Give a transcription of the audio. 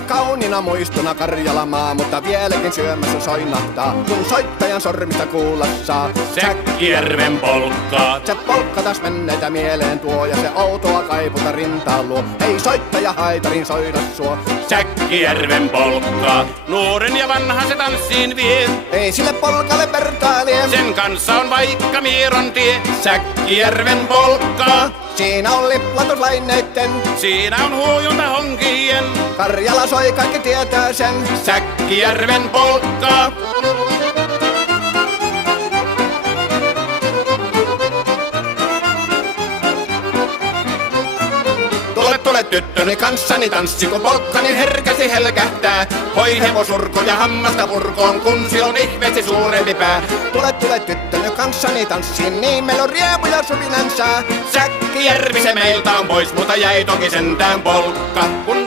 on kauniina muistona Karjalamaa, mutta vieläkin syömässä soinahtaa, kun soittajan sormista kuulla saa. Säkkijärven polkkaa. Se polkka taas menneitä mieleen tuo ja se outoa kaiputa rintaan luo. Ei soittaja haitarin soida suo. Säkkijärven polkkaa. Nuoren ja vanhan se tanssiin vie. Ei sille polkalle vertailie. Sen kanssa on vaikka Mieron tie. Säkkijärven polkkaa. Siinä on liplatuslaineitten. Siinä on huojunta honkien. Karjala soi, kaikki tietää sen. Säkkijärven polkkaa. Tule tyttöni kanssani tanssi, kun polkkani herkästi helkähtää. Hoi hevosurko ja hammasta purkoon, kun silloin ihmeesti suurempi pää. Tule tyttöni kanssani tanssiin, niin meillä on riemu ja suvinan sää. Säkkijärvi se meiltä on pois, mutta jäi toki sentään polkka. Kun